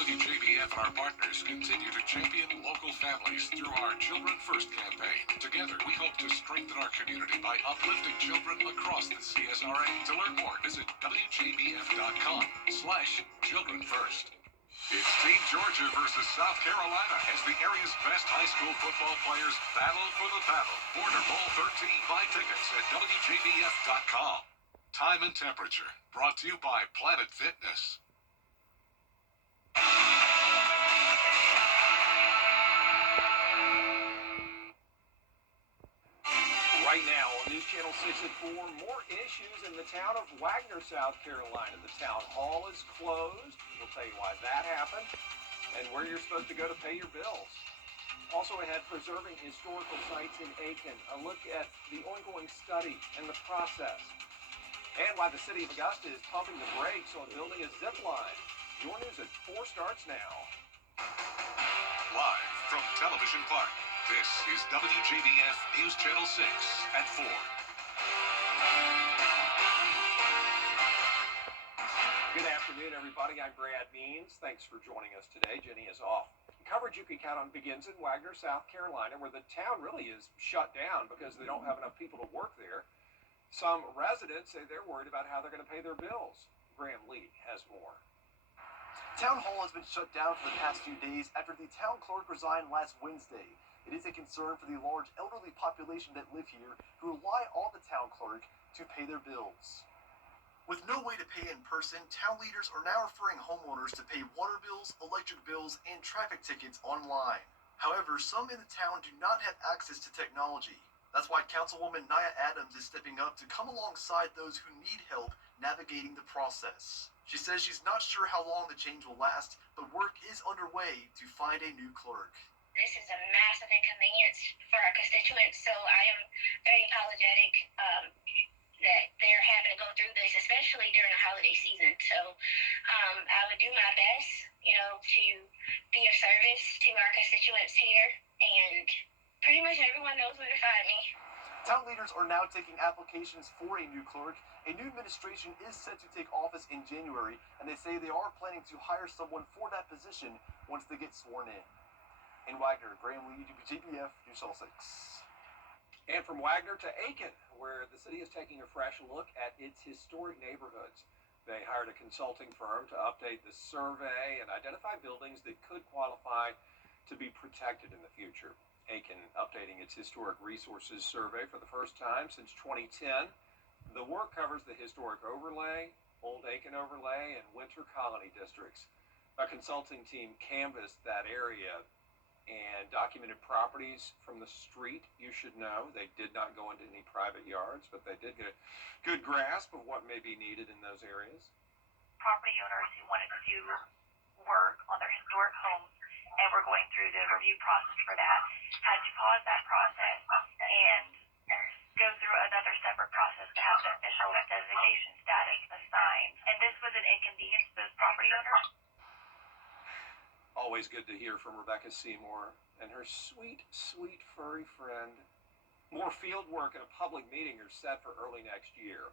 WJBF and our partners continue to champion local families through our Children First campaign. Together, we hope to strengthen our community by uplifting children across the CSRA. To learn more, visit WJBF.com/Children First. It's Team Georgia versus South Carolina as the area's best high school football players battle for the battle. Order Bowl 13. Buy tickets at WJBF.com. Time and temperature brought to you by Planet Fitness. Right now on News Channel 6 at 4, more issues in the town of Wagner, South Carolina. The town hall is closed. We'll tell you why that happened and where you're supposed to go to pay your bills. Also ahead, preserving historical sites in Aiken. A look at the ongoing study and the process. And why the city of Augusta is pumping the brakes on building a zip line. Your news at 4 starts now. Live from Television Park, this is WJBF News Channel 6 at 4. Good afternoon, everybody. I'm Brad Means. Thanks for joining us today. Jenny is off. Coverage you can count on begins in Wagner, South Carolina, where the town really is shut down because they don't have enough people to work there. Some residents say they're worried about how they're going to pay their bills. Graham Lee has more. Town Hall has been shut down for the past few days after the town clerk resigned last Wednesday. It is a concern for the large elderly population that live here who rely on the town clerk to pay their bills. With no way to pay in person, town leaders are now referring homeowners to pay water bills, electric bills, and traffic tickets online. However, some in the town do not have access to technology. That's why Councilwoman Nia Adams is stepping up to come alongside those who need help navigating the process. She says she's not sure how long the change will last, but work is underway to find a new clerk. This is a massive inconvenience for our constituents, so I am very apologetic that they're having to go through this, especially during the holiday season. So I would do my best, to be of service to our constituents here, and pretty much everyone knows where to find me. Town leaders are now taking applications for a new clerk. A new administration is set to take office in January, and they say they are planning to hire someone for that position once they get sworn in. In Wagner, Graham Lee, WJBF, News Channel 6. And from Wagner to Aiken, where the city is taking a fresh look at its historic neighborhoods. They hired a consulting firm to update the survey and identify buildings that could qualify to be protected in the future. Aiken updating its historic resources survey for the first time since 2010. The work covers the historic overlay, Old Aiken overlay, and Winter Colony districts. A consulting team canvassed that area and documented properties from the street. You should know they did not go into any private yards, but they did get a good grasp of what may be needed in those areas. Property owners who wanted to do work on their historic homes and were going through the review process for that had to pause that process and go through another separate process to have the official designation status assigned. And this was an inconvenience to those property owners. Always good to hear from Rebecca Seymour and her sweet, sweet furry friend. More field work and a public meeting are set for early next year.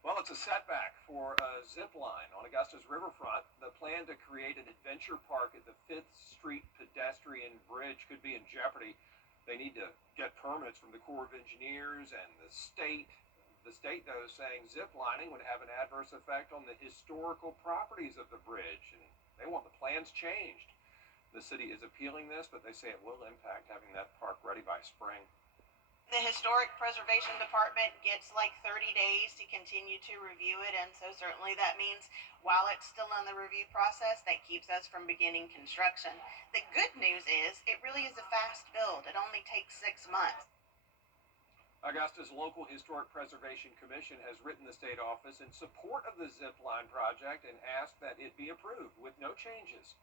Well, it's a setback for a zip line on Augusta's riverfront. The plan to create an adventure park at the 5th Street pedestrian bridge could be in jeopardy. They need to get permits from the Corps of Engineers and the state. The state, though, is saying zip lining would have an adverse effect on the historical properties of the bridge, and they want the plans changed. The city is appealing this, but they say it will impact having that park ready by spring. The Historic Preservation Department gets like 30 days to continue to review it, and so certainly that means while it's still in the review process, that keeps us from beginning construction. The good news is it really is a fast build. It only takes 6 months. Augusta's local Historic Preservation Commission has written the state office in support of the zip line project and asked that it be approved with no changes.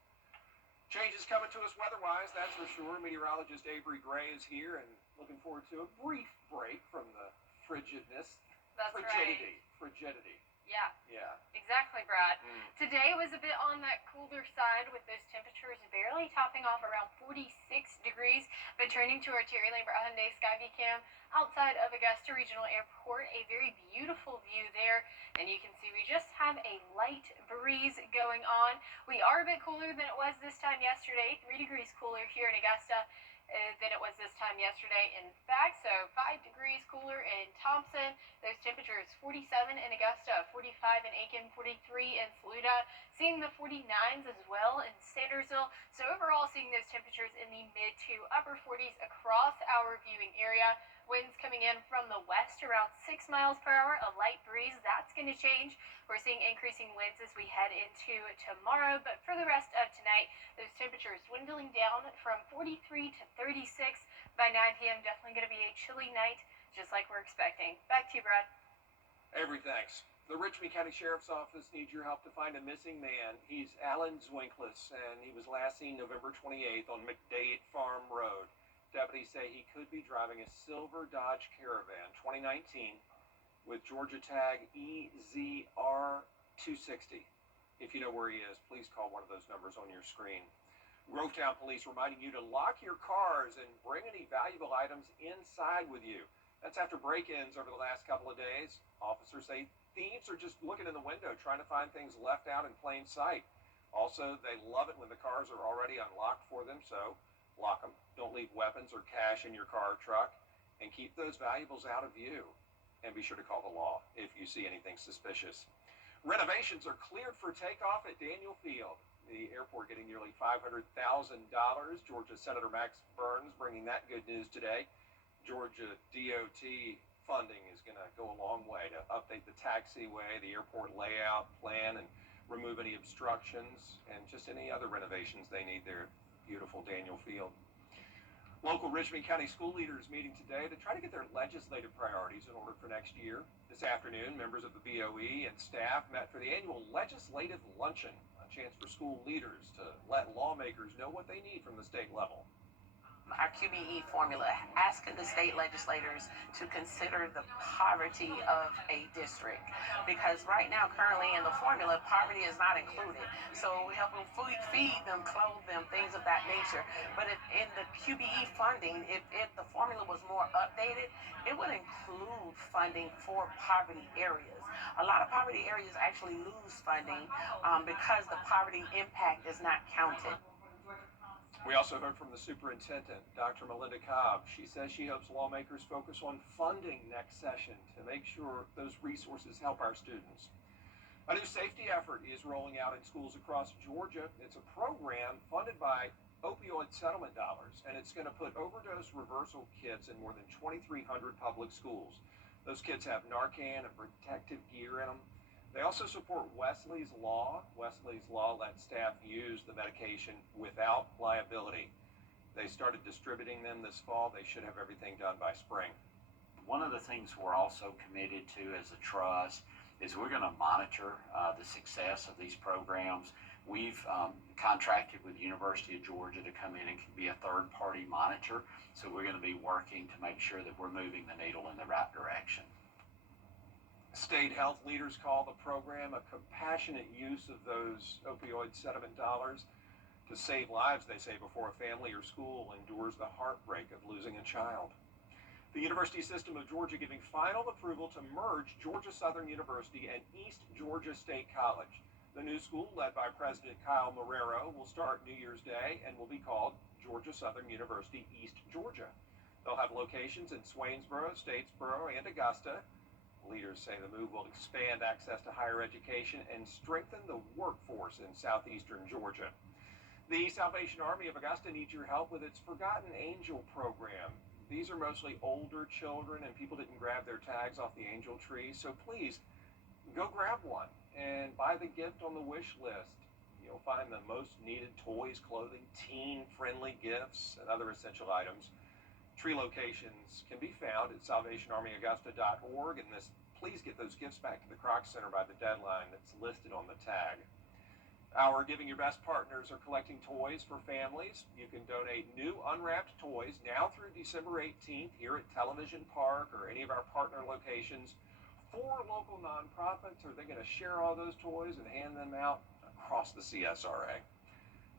Changes coming to us weather-wise, that's for sure. Meteorologist Avery Gray is here and looking forward to a brief break from the frigidness. That's frigidity. right. Frigidity. Yeah. Yeah. Exactly, Brad. Today was a bit on that cooler cooler side with those temperatures barely topping off around 46 degrees. But turning to our Terry Lambert Hyundai Skyview cam outside of Augusta Regional Airport, a very beautiful view there. And you can see we just have a light breeze going on. We are a bit cooler than it was this time yesterday, 3 degrees cooler here in Augusta than it was this time yesterday. In fact, so 5 degrees cooler in Thompson. Those temperatures 47 in Augusta, 45 in Aiken, 43 in Saluda. Seeing the 49s as well in Sandersville. So overall, seeing those temperatures in the mid to upper 40s across our viewing area. Winds coming in from the west around 6 miles per hour, a light breeze. That's going to change. We're seeing increasing winds as we head into tomorrow, but for the rest of tonight, those temperatures dwindling down from 43 to 36 by 9 p.m. Definitely going to be a chilly night, just like we're expecting. Back to you, Brad. Avery, thanks. The Richmond County Sheriff's Office needs your help to find a missing man. He's Alan Zwinklis, and he was last seen November 28th on McDade Farm Road. Deputies say he could be driving a silver Dodge Caravan 2019 with Georgia tag EZR260. If you know where he is, please call one of those numbers on your screen. Grovetown Police reminding you to lock your cars and bring any valuable items inside with you. That's after break-ins over the last couple of days. Officers say thieves are just looking in the window trying to find things left out in plain sight. Also, they love it when the cars are already unlocked for them, so lock them. Don't leave weapons or cash in your car or truck, and keep those valuables out of view. And be sure to call the law if you see anything suspicious. Renovations are cleared for takeoff at Daniel Field. The airport getting nearly $500,000. Georgia Senator Max Burns bringing that good news today. Georgia DOT funding is going to go a long way to update the taxiway, the airport layout plan, and remove any obstructions and just any other renovations they need there. Beautiful Daniel Field. Local Richmond County school leaders meeting today to try to get their legislative priorities in order for next year. This afternoon, members of the BOE and staff met for the annual legislative luncheon, a chance for school leaders to let lawmakers know what they need from the state level. Our QBE formula asking the state legislators to consider the poverty of a district, because right now currently in the formula poverty is not included, so we help them feed them, clothe them, things of that nature. But if in the QBE funding, if the formula was more updated, it would include funding for poverty areas. A lot of poverty areas actually lose funding because the poverty impact is not counted. We also heard from the superintendent, Dr. Melinda Cobb. She says she hopes lawmakers focus on funding next session to make sure those resources help our students. A new safety effort is rolling out in schools across Georgia. It's a program funded by opioid settlement dollars, and it's going to put overdose reversal kits in more than 2,300 public schools. Those kits have Narcan and protective gear in them. They also support Wesley's Law. Wesley's Law lets staff use the medication without liability. They started distributing them this fall. They should have everything done by spring. One of the things we're also committed to as a trust is we're going to monitor the success of these programs. We've contracted with the University of Georgia to come in and be a third-party monitor. So we're going to be working to make sure that we're moving the needle in the right direction. State health leaders call the program a compassionate use of those opioid settlement dollars to save lives, they say, before a family or school endures the heartbreak of losing a child. The University System of Georgia giving final approval to merge Georgia Southern University and East Georgia State College. The new school, led by President Kyle Marrero, will start New Year's Day and will be called Georgia Southern University East Georgia. They'll have locations in Swainsboro, Statesboro, and Augusta. Leaders say the move will expand access to higher education and strengthen the workforce in southeastern Georgia. The Salvation Army of Augusta needs your help with its Forgotten Angel program. These are mostly older children, and people didn't grab their tags off the angel tree, so please go grab one and buy the gift on the wish list. You'll find the most needed toys, clothing, teen-friendly gifts, and other essential items. Tree locations can be found at salvationarmyaugusta.org, and please get those gifts back to the Kroc Center by the deadline that's listed on the tag. Our Giving Your Best partners are collecting toys for families. You can donate new unwrapped toys now through December 18th here at Television Park or any of our partner locations. 4 local nonprofits are they going to share all those toys and hand them out across the CSRA.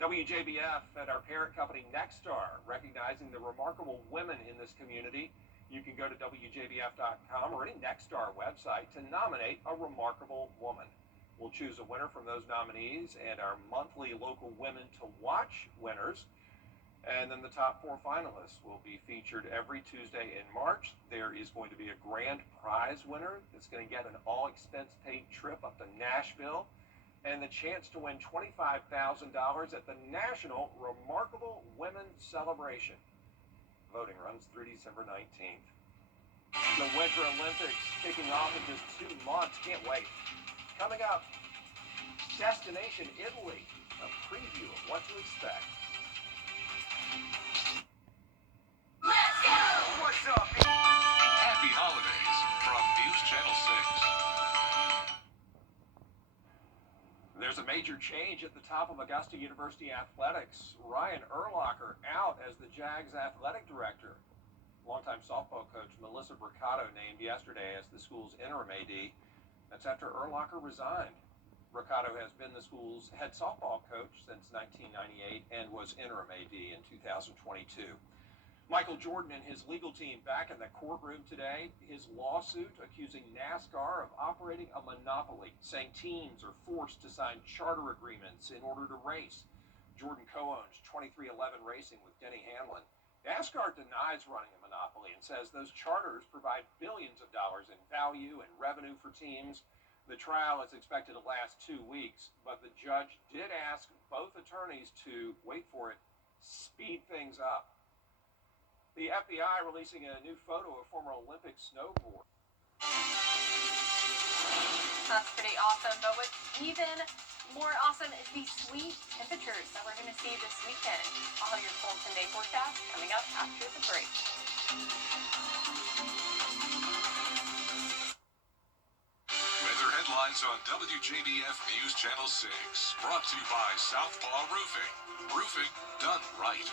WJBF and our parent company Nexstar recognizing the remarkable women in this community. You can go to WJBF.com or any Nexstar website to nominate a remarkable woman. We'll choose a winner from those nominees and our monthly local women to watch winners. And then the top 4 finalists will be featured every Tuesday in March. There is going to be a grand prize winner that's going to get an all-expense-paid trip up to Nashville and the chance to win $25,000 at the National Remarkable Women Celebration. Voting runs through December 19th. The Winter Olympics kicking off in just 2 months. Can't wait. Coming up, Destination Italy, a preview of what to expect. Let's go! What's up? Happy holidays from News Channel 6. There's a major change at the top of Augusta University athletics. Ryan Urlacher out as the Jags athletic director. Longtime softball coach Melissa Bricado named yesterday as the school's interim AD. That's after Urlacher resigned. Bricado has been the school's head softball coach since 1998 and was interim AD in 2022. Michael Jordan and his legal team back in the courtroom today. His lawsuit accusing NASCAR of operating a monopoly, saying teams are forced to sign charter agreements in order to race. Jordan co-owns 2311 Racing with Denny Hamlin. NASCAR denies running a monopoly and says those charters provide billions of dollars in value and revenue for teams. The trial is expected to last 2 weeks, but the judge did ask both attorneys to, wait for it, speed things up. The FBI releasing a new photo of former Olympic snowboarder. That's pretty awesome, but what's even more awesome is the sweet temperatures that we're going to see this weekend. I'll have your Fulton Day forecast coming up after the break. Weather headlines on WJBF News Channel 6. Brought to you by Southpaw Roofing. Roofing done right.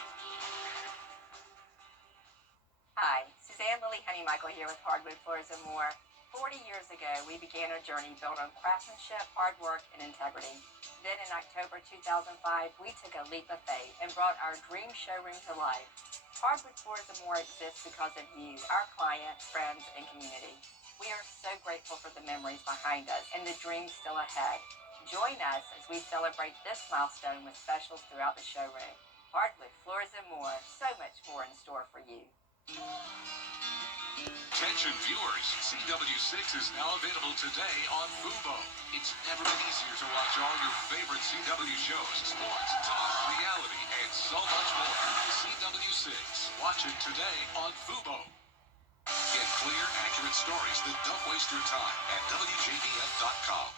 Hi, Suzanne Lily Honeymichael here with Hardwood Floors and More. 40 years ago, we began a journey built on craftsmanship, hard work, and integrity. Then in October 2005, we took a leap of faith and brought our dream showroom to life. Hardwood Floors and More exists because of you, our clients, friends, and community. We are so grateful for the memories behind us and the dreams still ahead. Join us as we celebrate this milestone with specials throughout the showroom. Hardwood Floors and More, so much more in store for you. Attention viewers, CW6 is now available today on Fubo. It's never been easier to watch all your favorite CW shows, sports, talk, reality, and so much more. CW6. Watch it today on Fubo. Get clear, accurate stories that don't waste your time at WJBF.com.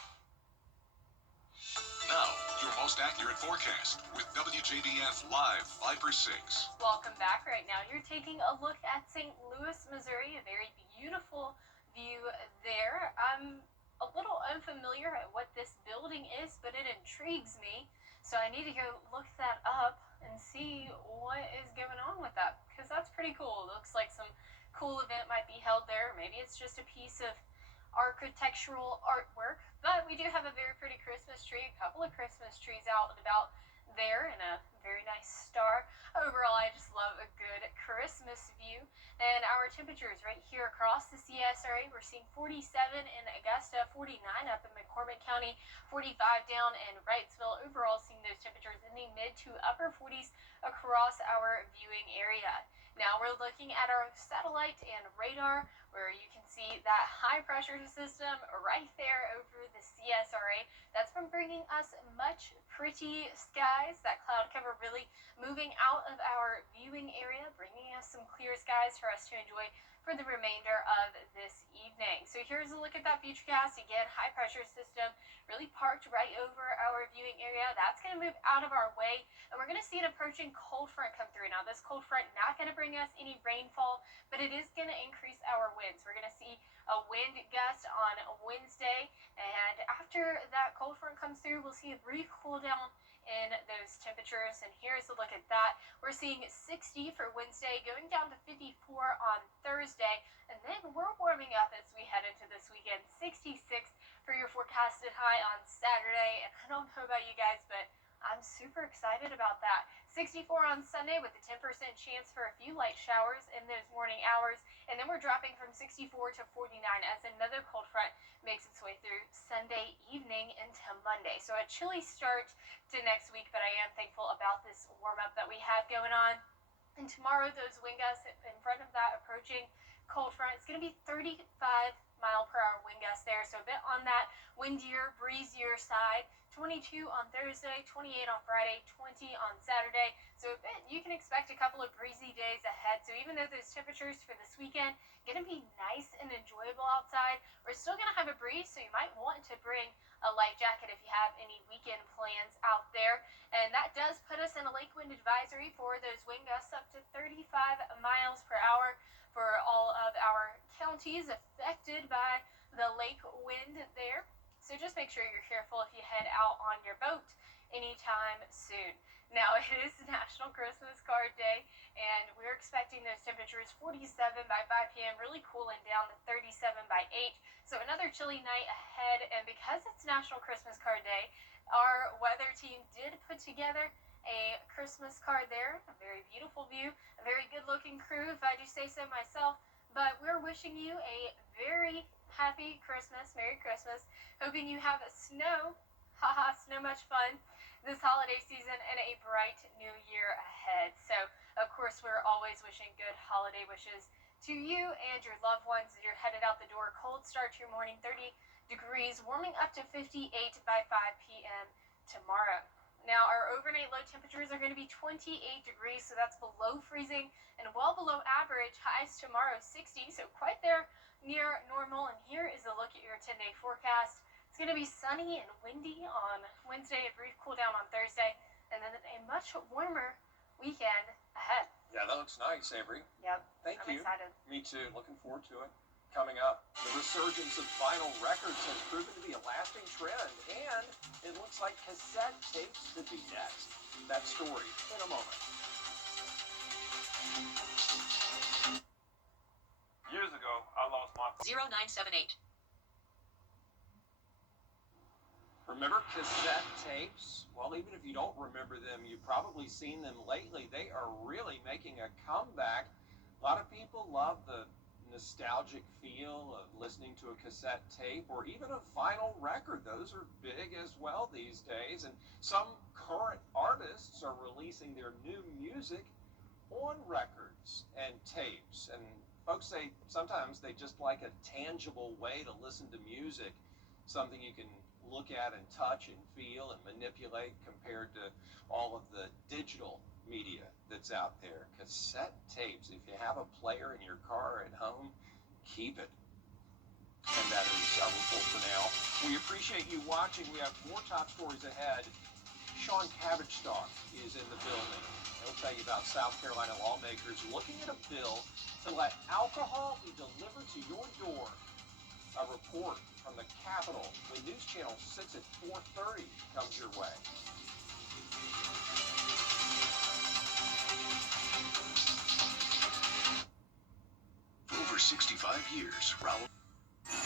Now, your most accurate forecast with WJBF Live Viper 6. Welcome back. Right now, you're taking a look at St. Louis, Missouri. A very beautiful view there. I'm a little unfamiliar at what this building is, but it intrigues me. So I need to go look that up and see what is going on with that, because that's pretty cool. It looks like some cool event might be held there. Maybe it's just a piece of architectural artwork, but we do have a very pretty Christmas tree, a couple of Christmas trees out and about there, and a very nice star. Overall, I just love a good Christmas view. And our temperatures right here across the CSRA, we're seeing 47 in Augusta, 49 up in McCormick County, 45 down in Wrightsville. Overall, seeing those temperatures in the mid to upper 40s across our viewing area. Now we're looking at our satellite and radar, where you can see that high pressure system right there over the CSRA. That's been bringing us much pretty skies. That cloud cover really moving out of our viewing area, bringing us some clear skies for us to enjoy for the remainder of this evening. So here's a look at that futurecast. Again, high pressure system really parked right over our viewing area. That's going to move out of our way, and we're going to see an approaching cold front come through. Now, this cold front not going to bring us any rainfall, but it is going to increase our winds. We're going to see a wind gust on Wednesday, and after that cold front comes through, we'll see a brief cool down in those temperatures. And here's a look at that. We're seeing 60 for Wednesday, going down to 54 on Thursday, and then we're warming up as we head into this weekend. 66 for your forecasted high on Saturday. And I don't know about you guys, but I'm super excited about that. 64 on Sunday with a 10% chance for a few light showers in those morning hours. And then we're dropping from 64 to 49 as another cold front makes its way through Sunday evening into Monday. So a chilly start to next week, but I am thankful about this warm up that we have going on. And tomorrow, those wind gusts in front of that approaching cold front, it's going to be 35-mile-per-hour wind gusts there. So a bit on that windier, breezier side. 22 on Thursday, 28 on Friday, 20 on Saturday. So a bit, you can expect a couple of breezy days ahead. So even though those temperatures for this weekend going to be nice and enjoyable outside, we're still going to have a breeze. So you might want to bring a light jacket if you have any weekend plans out there. And that does put us in a lake wind advisory for those wind gusts up to 35 miles per hour for all of our counties affected by the lake wind there. So just make sure you're careful if you head out on your boat anytime soon. Now, it is National Christmas Card Day, and we're expecting those temperatures 47 by 5 p.m., really cooling down to 37 by 8. So another chilly night ahead, and because it's National Christmas Card Day, our weather team did put together a Christmas card there, a very beautiful view, a very good-looking crew, if I do say so myself. But we're wishing you a very happy Christmas, Merry Christmas. Hoping you have snow, haha, snow much fun this holiday season, and a bright new year ahead. So, of course, we're always wishing good holiday wishes to you and your loved ones as you're headed out the door. Cold start to your morning, 30 degrees, warming up to 58 by 5 p.m. tomorrow. Now, our overnight low temperatures are going to be 28 degrees, so that's below freezing and well below average. Highs tomorrow, 60, so quite there near normal. And here is a look at your 10-day forecast. It's going to be sunny and windy on Wednesday, a brief cool down on Thursday, and then a much warmer weekend ahead. Yeah, that looks nice, Avery. Yep. Thank I'm you. excited. Me too. Looking forward to it. Coming up, the resurgence of vinyl records has proven to be a lasting trend, and it looks like cassette tapes could be next. That story in a moment. Years ago, I lost my 0978. Remember cassette tapes? Well, even if you don't remember them, you've probably seen them lately. They are really making a comeback. A lot of people love the nostalgic feel of listening to a cassette tape or even a vinyl record. Those are big as well these days. And some current artists are releasing their new music on records and tapes. And folks say sometimes they just like a tangible way to listen to music, something you can look at and touch and feel and manipulate compared to all of the digital media that's out there. Cassette tapes, if you have a player in your car or at home, keep it. And that is our report for now. We appreciate you watching. We have more top stories ahead. Sean Cabbage-Stalk is in the building. He'll tell you about South Carolina lawmakers looking at a bill to let alcohol be delivered to your door. A report from the Capitol when News Channel 6 at 4:30 comes your way. Over 65 years, Raul.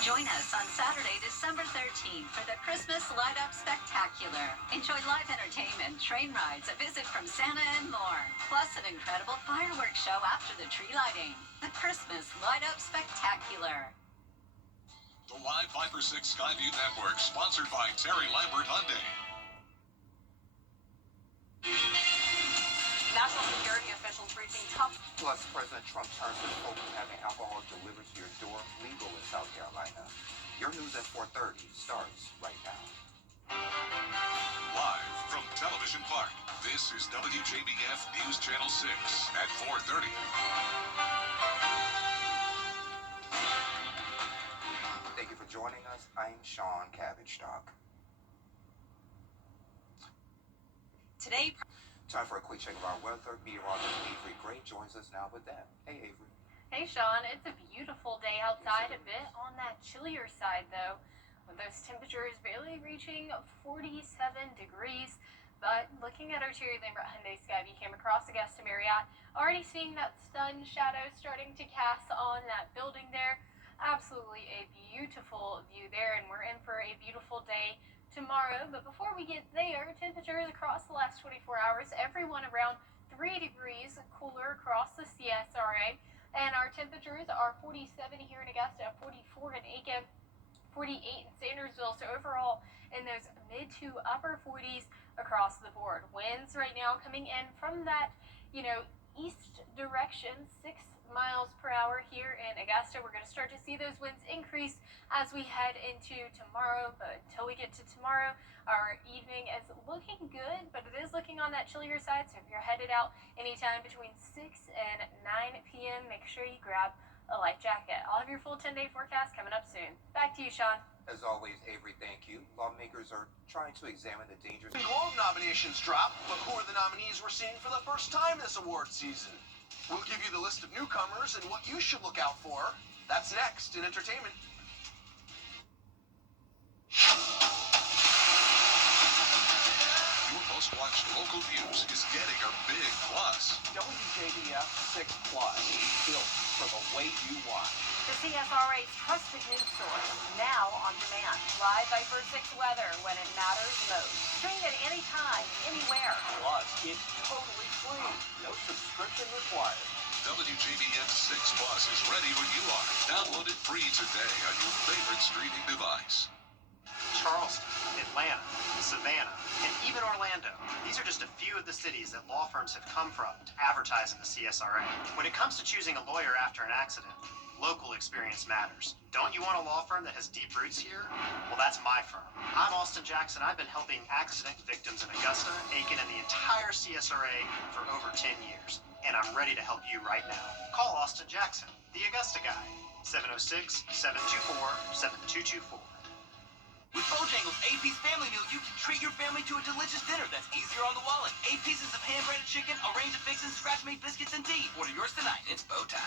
Join us on Saturday, December 13th for the Christmas Light Up Spectacular. Enjoy live entertainment, train rides, a visit from Santa, and more. Plus an incredible fireworks show after the tree lighting. The Christmas Light Up Spectacular. The live Viper 6 Skyview Network, sponsored by Terry Lambert Hyundai. National security officials reaching top. Plus, President Trump turns his focus on having alcohol delivered to your door legal in South Carolina. Your news at 4:30 starts right now. Live from Television Park, this is WJBF News Channel 6 at 4:30. Thank you for joining us. I'm Sean Cabbage-Stalk. Today, Time for a quick check of our weather. Meteorologist Avery Gray joins us now with that. Hey, Avery. Hey, Sean. It's a beautiful day outside, a bit on that chillier side, though, with those temperatures barely reaching 47 degrees. But looking at our Terry Lambert Hyundai Skyview cam across Augusta Marriott, already seeing that sun shadow starting to cast on that building there. Absolutely a beautiful view there, and we're in for a beautiful day tomorrow. But before we get there, temperatures across the last 24 hours, everyone around 3 degrees cooler across the CSRA. And our temperatures are 47 here in Augusta, 44 in Aiken, 48 in Sandersville. So overall, in those mid to upper 40s across the board. Winds right now coming in from that, east direction, 6 miles per hour here in Augusta. We're going to start to see those winds increase as we head into tomorrow. But until we get to tomorrow, our evening is looking good, but it is looking on that chillier side. So if you're headed out anytime between 6 and 9 p.m., make sure you grab a light jacket. I'll have your full 10-day forecast coming up soon. Back to you, Sean. As always, Avery, thank you. Lawmakers are trying to examine the dangers. Globe nominations drop, but who are the nominees we're seeing for the first time this award season? We'll give you the list of newcomers and what you should look out for. That's next in entertainment. Your most watched local news is getting a big plus. WJBF 6 Plus, built for the way you watch. The CSRA's trusted news source, now on demand. Live Viper 6 weather when it matters most. Stream it anytime, anywhere. Plus, it's totally free. No subscription required. WJBF 6 Plus is ready when you are. Download it free today on your favorite streaming device. Charleston, Atlanta, Savannah, and even Orlando. These are just a few of the cities that law firms have come from to advertise in the CSRA. When it comes to choosing a lawyer after an accident, local experience matters. Don't you want a law firm that has deep roots here? Well, that's my firm. I'm Austin Jackson. I've been helping accident victims in Augusta, Aiken, and the entire CSRA for over 10 years. And I'm ready to help you right now. Call Austin Jackson, the Augusta guy. 706-724-7224. With Bojangles' 8-piece family meal, you can treat your family to a delicious dinner that's easier on the wallet. 8 pieces of hand-breaded chicken, a range of fixins, scratch-made biscuits, and tea. Order yours tonight. It's bow time.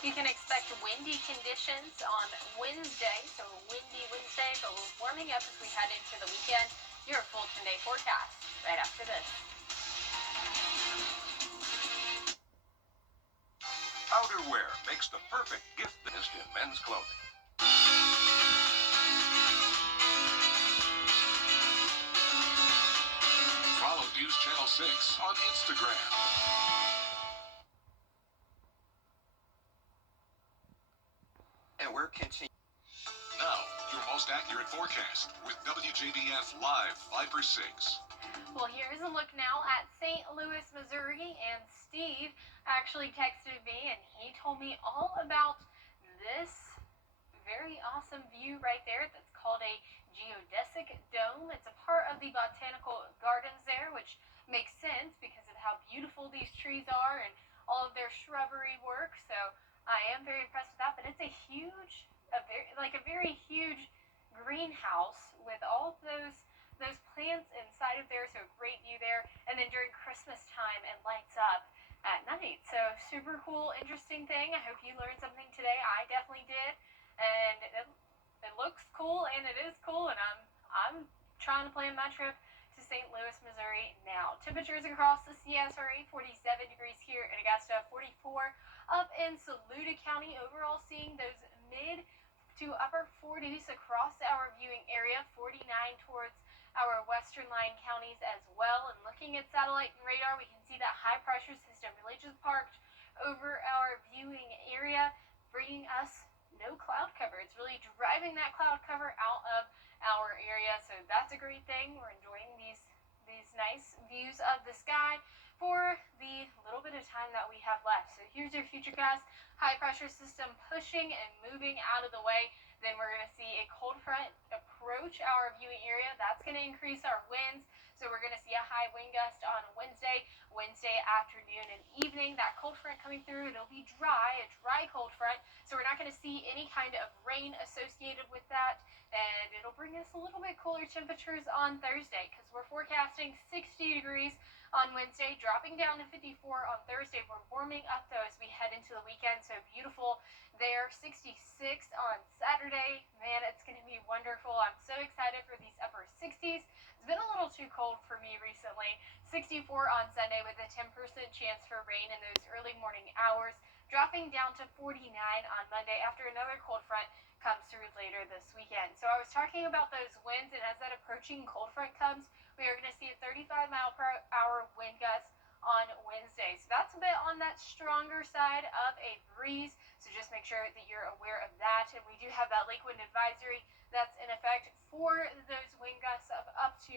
You can expect windy conditions on Wednesday, so windy Wednesday, but we're warming up as we head into the weekend. Your full 10-day forecast right after this. Outerwear makes the perfect gift list in men's clothing. Follow News Channel 6 on Instagram. And we're continuing. Now, your most accurate forecast with WJBF Live Viper 6. Well, here's a look now at St. Louis, Missouri, and Steve actually texted me, and he told me all about this very awesome view right there that's called a geodesic dome. It's a part of the botanical gardens there, which makes sense because of how beautiful these trees are and all of their shrubbery work. So I am very impressed with that, but it's a very huge greenhouse with all of those plants inside of there, so a great view there. And then during Christmas time, it lights up at night. So super cool, interesting thing. I hope you learned something today. I definitely did, and it looks cool, and it is cool, and I'm trying to plan my trip to St. Louis, Missouri now. Temperatures across the CSRA, 47 degrees here in Augusta, 44 up in Saluda County. Overall, seeing those mid to upper 40s across our viewing area, 49 towards our western line counties as well. And looking at satellite and radar, we can see that high pressure system really just parked over our viewing area, bringing us no cloud cover. It's really driving that cloud cover out of our area, so that's a great thing. We're enjoying these nice views of the sky for the little bit of time that we have left. So here's your futurecast. High pressure system pushing and moving out of the way. Then we're going to see a cold front approach our viewing area. That's going to increase our winds. So we're going to see a high wind gust on Wednesday afternoon and evening. That cold front coming through, it'll be dry, a dry cold front. So we're not going to see any kind of rain associated with that. And it'll bring us a little bit cooler temperatures on Thursday because we're forecasting 60 degrees on Wednesday, dropping down to 54 on Thursday. We're warming up though as we head into the weekend, so beautiful there. 66 on Saturday. Man, it's going to be wonderful. I'm so excited for these upper 60s. It's been a little too cold for me recently. 64 on Sunday with a 10% chance for rain in those early morning hours, dropping down to 49 on Monday after another cold front comes through later this weekend. So I was talking about those winds, and as that approaching cold front comes, we are going to see a 35-mile-per-hour wind gust on Wednesday. So that's a bit on that stronger side of a breeze. So just make sure that you're aware of that. And we do have that lake wind advisory that's in effect for those wind gusts of up to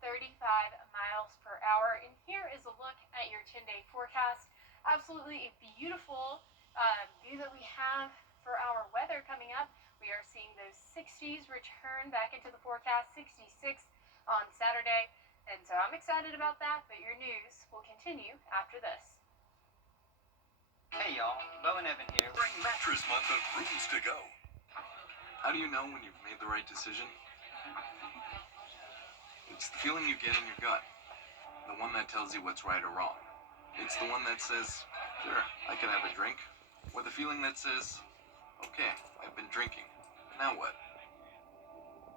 35 miles per hour. And here is a look at your 10-day forecast. Absolutely a beautiful view that we have for our weather coming up. We are seeing those 60s return back into the forecast, 66 on Saturday. And so I'm excited about that, but your news will continue after this. Hey y'all, Bo and Evan here. Bring Mattress Month of Rooms to Go. How do you know when you've made the right decision? It's the feeling you get in your gut. The one that tells you what's right or wrong. It's the one that says, sure, I can have a drink. Or the feeling that says, okay, I've been drinking. Now what?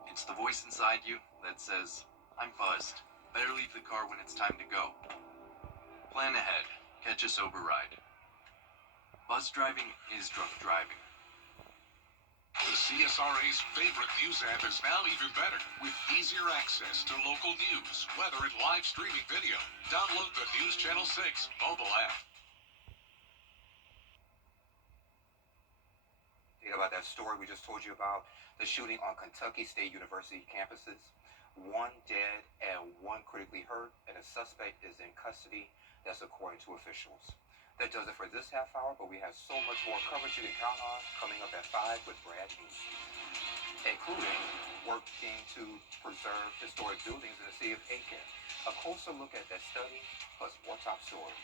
It's the voice inside you that says, I'm buzzed. Better leave the car when it's time to go. Plan ahead. Catch a sober ride. Buzz driving is drunk driving. The CSRA's favorite news app is now even better with easier access to local news, weather, and live streaming video. Download the News Channel 6 mobile app. About that story we just told you about, the shooting on Kentucky State University campuses. 1 dead and 1 critically hurt, and a suspect is in custody. That's according to officials. That does it for this half hour, but we have so much more coverage you can count on coming up at 5 with Brad Mead, including working to preserve historic buildings in the city of Aiken. A closer look at that study, plus more top stories.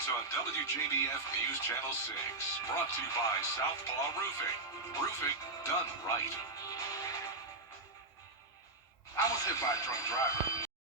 On WJBF News Channel 6, brought to you by Southpaw Roofing. Roofing done right. I was hit by a drunk driver.